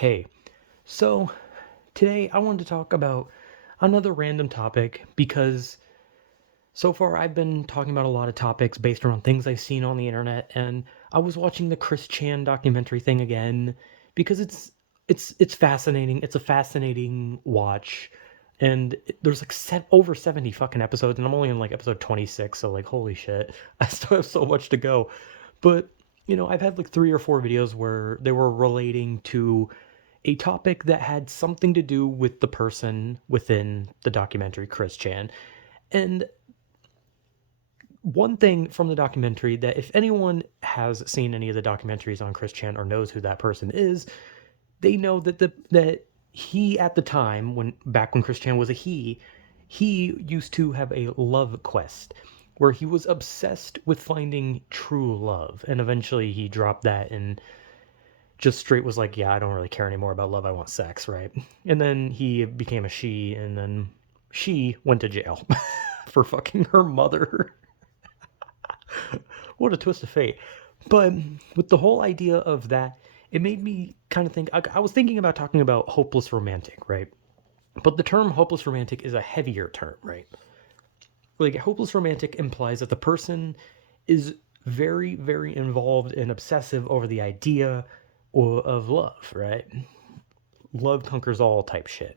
Hey, so today I wanted to talk about another random topic because so far I've been talking about a lot of topics based around things I've seen on the internet, and I was watching the Chris Chan documentary thing again because it's fascinating. It's a fascinating watch, and there's like over 70 fucking episodes, and I'm only in like episode 26, so like holy shit, I still have so much to go. But I've had like 3 or 4 videos where they were relating to a topic that had something to do with the person within the documentary, Chris Chan. And one thing from the documentary that if anyone has seen any of the documentaries on Chris Chan or knows who that person is, they know that he at the time when Chris Chan was a he used to have a love quest where he was obsessed with finding true love, and eventually he dropped that and just straight was like, yeah, I don't really care anymore about love. I want sex, right? And then he became a she, and then she went to jail for fucking her mother. What a twist of fate. But with the whole idea of that, it made me kind of think. I was thinking about talking about hopeless romantic, right? But the term hopeless romantic is a heavier term, right? Like, hopeless romantic implies that the person is very, very involved and obsessive over the idea of love, right? Love conquers all type shit.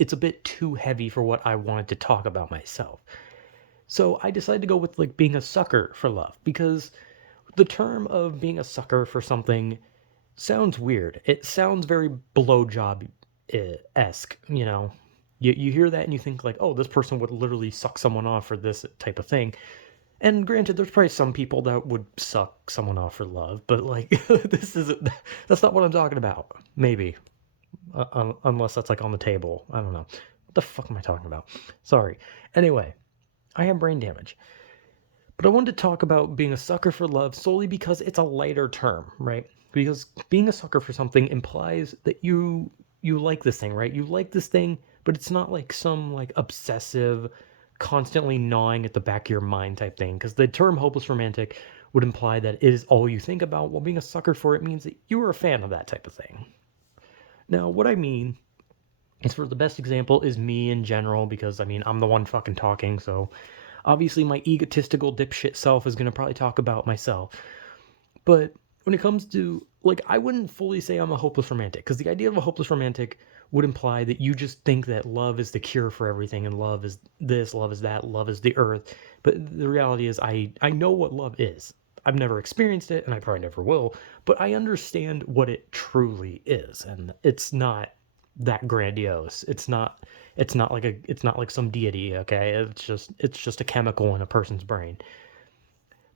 It's a bit too heavy for what I wanted to talk about myself. So I decided to go with like being a sucker for love because the term of being a sucker for something sounds weird. It sounds very blowjob esque, you know. You hear that and you think like, oh, this person would literally suck someone off for this type of thing. And granted, there's probably some people that would suck someone off for love, but like this isn't. That's not what I'm talking about. Maybe unless that's like on the table. I don't know. What the fuck am I talking about? Sorry. Anyway, I have brain damage. But I wanted to talk about being a sucker for love solely because it's a lighter term, right? Because being a sucker for something implies that you like this thing, right? You like this thing, but it's not like some like obsessive, constantly gnawing at the back of your mind type thing. Because the term hopeless romantic would imply that it is all you think about. While being a sucker for it means that you are a fan of that type of thing. Now, what I mean is, for the best example is me in general, because I mean I'm the one fucking talking, so obviously my egotistical dipshit self is gonna probably talk about myself. But when it comes to like, I wouldn't fully say I'm a hopeless romantic, because the idea of a hopeless romantic would imply that you just think that love is the cure for everything, and love is this, love is that, love is the earth. But the reality is, I know what love is. I've never experienced it, and I probably never will. But I understand what it truly is, and it's not that grandiose. It's not like some deity. Okay, it's just a chemical in a person's brain.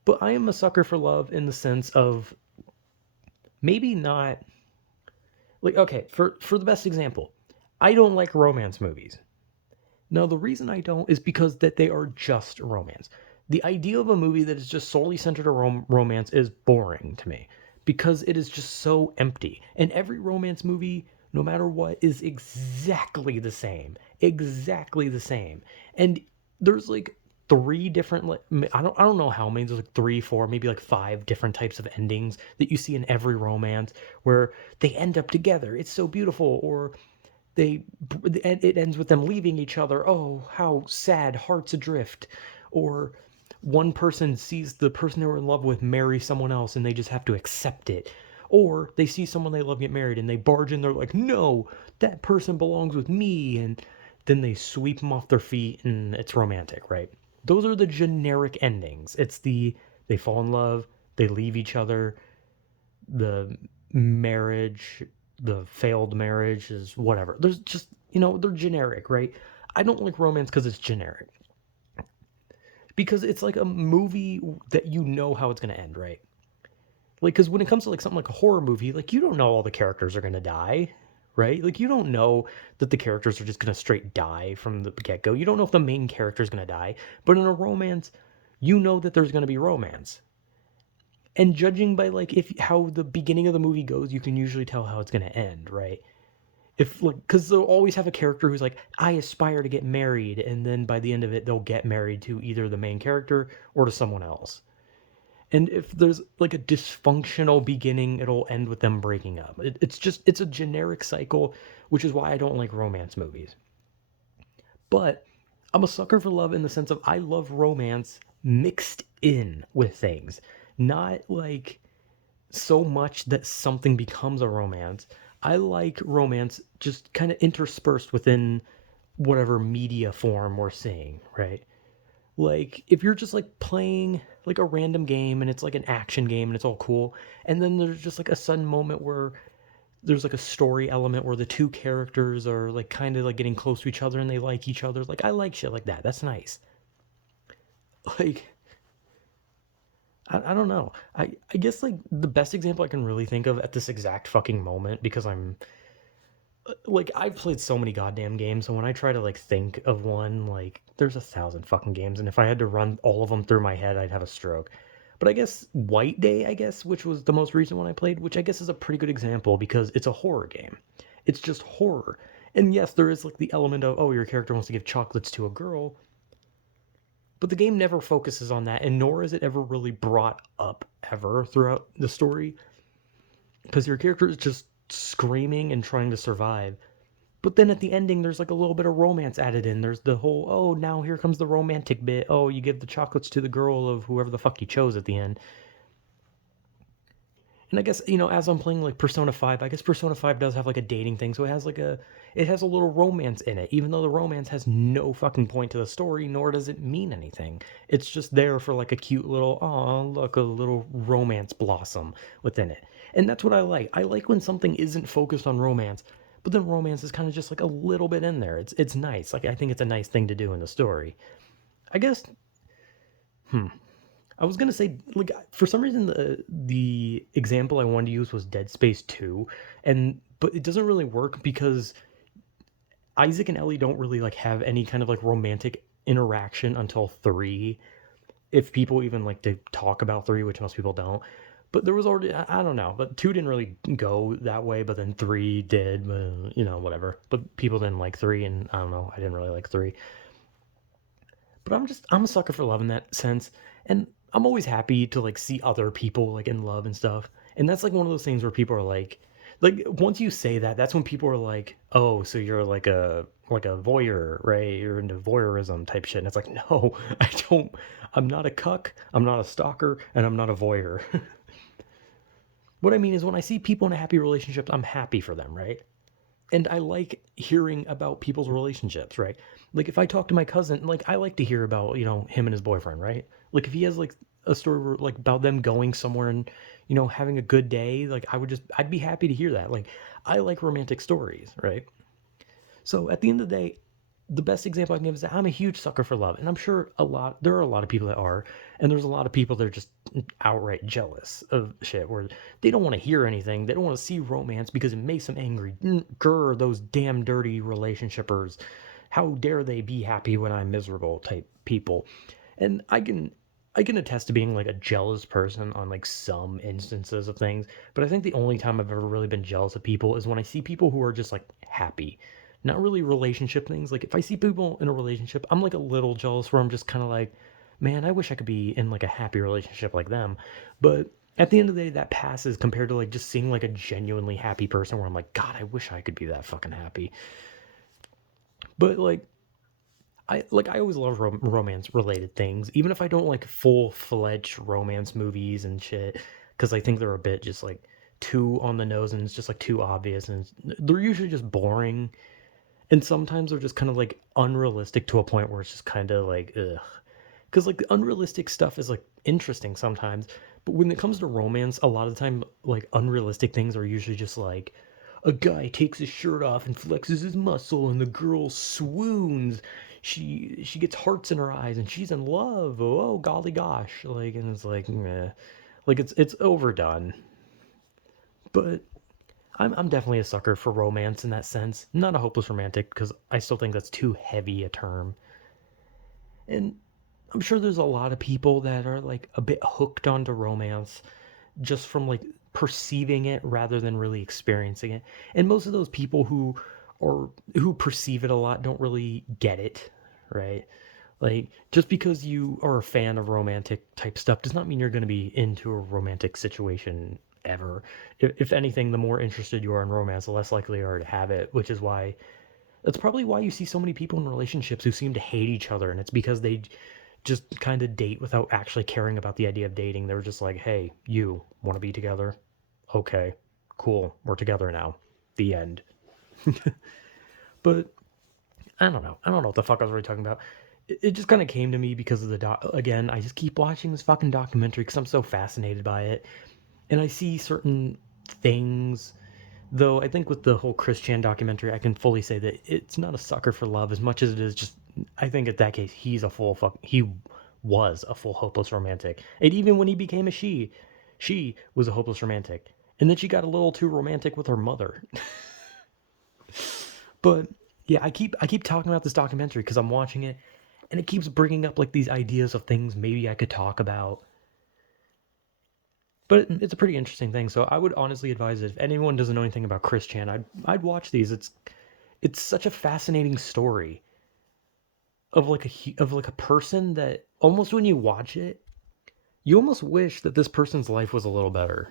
But I am a sucker for love in the sense of maybe not like, okay, for the best example, I don't like romance movies. Now the reason I don't is because that they are just romance. The idea of a movie that is just solely centered around romance is boring to me because it is just so empty. And every romance movie, no matter what, is exactly the same. Exactly the same. And there's like three different like, I don't know how many, there's like three, four, maybe like five different types of endings that you see in every romance where they end up together. It's so beautiful. Or they it ends with them leaving each other. Oh, how sad, hearts adrift. Or one person sees the person they were in love with marry someone else and they just have to accept it. Or they see someone they love get married and they barge in, they're like, no, that person belongs with me. And then they sweep them off their feet and it's romantic, right? Those are the generic endings. It's the they fall in love, they leave each other, the marriage, the failed marriage is whatever. There's just, they're generic, right? I don't like romance because it's generic. Because it's like a movie that you know how it's going to end, right? Like, because when it comes to like something like a horror movie, like you don't know all the characters are going to die, right? Like you don't know that the characters are just going to straight die from the get go. You don't know if the main character is going to die. But in a romance, you know that there's going to be romance. And judging by like if how the beginning of the movie goes, you can usually tell how it's going to end, right? If like, because they'll always have a character who's like, I aspire to get married, and then by the end of it they'll get married to either the main character or to someone else. And if there's like a dysfunctional beginning, it'll end with them breaking up. It's a generic cycle, which is why I don't like romance movies. But I'm a sucker for love in the sense of I love romance mixed in with things, not like so much that something becomes a romance. I like romance just kind of interspersed within whatever media form we're seeing, right? Like if you're just like playing like a random game and it's like an action game and it's all cool, and then there's just like a sudden moment where there's like a story element where the two characters are like kind of like getting close to each other and they like each other. Like I like shit like that. That's nice. Like I don't know. I guess like the best example I can really think of at this exact fucking moment, because I'm like I've played so many goddamn games, so when I try to like think of one, like there's 1,000 fucking games, and if I had to run all of them through my head, I'd have a stroke. But I guess White Day, I guess, which was the most recent one I played, which I guess is a pretty good example because it's a horror game. It's just horror. And yes, there is like the element of, oh, your character wants to give chocolates to a girl, but the game never focuses on that, and nor is it ever really brought up ever throughout the story, because your character is just screaming and trying to survive. But then at the ending, there's like a little bit of romance added in. There's the whole, oh, now here comes the romantic bit. Oh, you give the chocolates to the girl of whoever the fuck you chose at the end. And I guess, as I'm playing like Persona 5, I guess Persona 5 does have like a dating thing. So it has a little romance in it, even though the romance has no fucking point to the story, nor does it mean anything. It's just there for like a cute little, oh, look, a little romance blossom within it. And that's what I like. I like when something isn't focused on romance, but then romance is kind of just like a little bit in there. It's nice. Like I think it's a nice thing to do in the story. I guess I was gonna say, like, for some reason, the example I wanted to use was Dead Space 2, and but it doesn't really work because Isaac and Ellie don't really like have any kind of like romantic interaction until 3, if people even like to talk about 3, which most people don't. But there was already, I don't know, but 2 didn't really go that way, but then 3 did, whatever. But people didn't like 3, and I don't know, I didn't really like 3. But I'm a sucker for love in that sense, and I'm always happy to like see other people like in love and stuff. And that's like one of those things where people are like once you say that, that's when people are like, oh, so you're like a voyeur, right? You're into voyeurism type shit. And it's like, no, I'm not a cuck, I'm not a stalker, and I'm not a voyeur. What I mean is when I see people in a happy relationship, I'm happy for them, right? And I like hearing about people's relationships, right? Like if I talk to my cousin, like I like to hear about, him and his boyfriend, right? Like if he has like a story where, like about them going somewhere and, having a good day, like I'd be happy to hear that. Like I like romantic stories, right? So at the end of the day, the best example I can give is that I'm a huge sucker for love, and I'm sure there are a lot of people that are, and there's a lot of people that are just outright jealous of shit where they don't want to hear anything, they don't want to see romance because it makes them angry. Grr, those damn dirty relationshipers! How dare they be happy when I'm miserable? Type people, and I can attest to being like a jealous person on like some instances of things, but I think the only time I've ever really been jealous of people is when I see people who are just like happy. Not really relationship things. Like if I see people in a relationship, I'm like a little jealous where I'm just kind of like, man, I wish I could be in like a happy relationship like them. But at the end of the day, that passes compared to like just seeing like a genuinely happy person where I'm like, God, I wish I could be that fucking happy. But I always love romance related things, even if I don't like full fledged romance movies and shit, because I think they're a bit just like too on the nose and it's just like too obvious and they're usually just boring. And sometimes they're just kind of like unrealistic to a point where it's just kind of like, ugh. Because like the unrealistic stuff is like interesting sometimes, but when it comes to romance, a lot of the time like unrealistic things are usually just like a guy takes his shirt off and flexes his muscle, and the girl swoons. She gets hearts in her eyes, and she's in love. Oh golly gosh! Like, and it's like, meh. Like it's overdone. But I'm definitely a sucker for romance in that sense. Not a hopeless romantic because I still think that's too heavy a term. And I'm sure there's a lot of people that are like a bit hooked onto romance just from like perceiving it rather than really experiencing it. And most of those people who perceive it a lot don't really get it, right? Like, just because you are a fan of romantic type stuff does not mean you're going to be into a romantic situation ever. If anything, the more interested you are in romance, the less likely you are to have it, which is why that's probably why you see so many people in relationships who seem to hate each other, and it's because they just kind of date without actually caring about the idea of dating. They were just like, hey, you want to be together? Okay, cool, we're together now. The end. But I don't know. I don't know what the fuck I was really talking about. It just kind of came to me because of the again, I just keep watching this fucking documentary because I'm so fascinated by it. And I see certain things, though I think with the whole Chris Chan documentary, I can fully say that it's not a sucker for love as much as it is just, I think at that case, he was a full hopeless romantic. And even when he became a she was a hopeless romantic. And then she got a little too romantic with her mother. But yeah, I keep talking about this documentary because I'm watching it, and it keeps bringing up like these ideas of things maybe I could talk about. But it's a pretty interesting thing. So I would honestly advise it if anyone doesn't know anything about Chris Chan, I'd watch these. It's such a fascinating story of like a person that almost when you watch it, you almost wish that this person's life was a little better.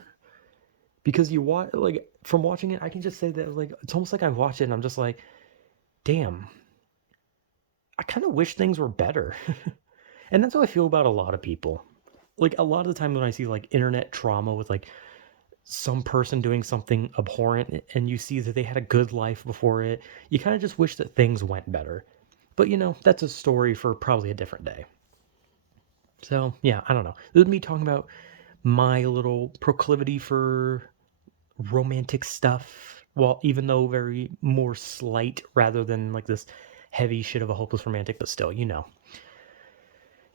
Because you watch like from watching it, I can just say that like it's almost like I watch it and I'm just like, damn, I kind of wish things were better. And that's how I feel about a lot of people. Like a lot of the time when I see like internet trauma with like some person doing something abhorrent and you see that they had a good life before it, you kind of just wish that things went better. But that's a story for probably a different day. So yeah, I don't know. This is me talking about my little proclivity for romantic stuff. Well, even though very more slight rather than like this heavy shit of a hopeless romantic, but still.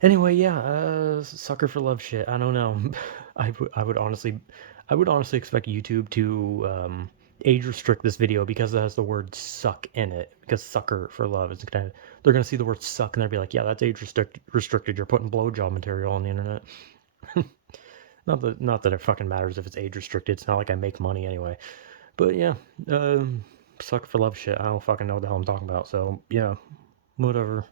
Anyway, yeah, sucker for love shit. I don't know. I would honestly expect YouTube to age restrict this video because it has the word "suck" in it. Because sucker for love is kind of they're gonna see the word "suck" and they'll be like, yeah, that's age restricted. You're putting blowjob material on the internet. Not that it fucking matters if it's age restricted. It's not like I make money anyway. But yeah, sucker for love shit. I don't fucking know what the hell I'm talking about. So yeah, whatever.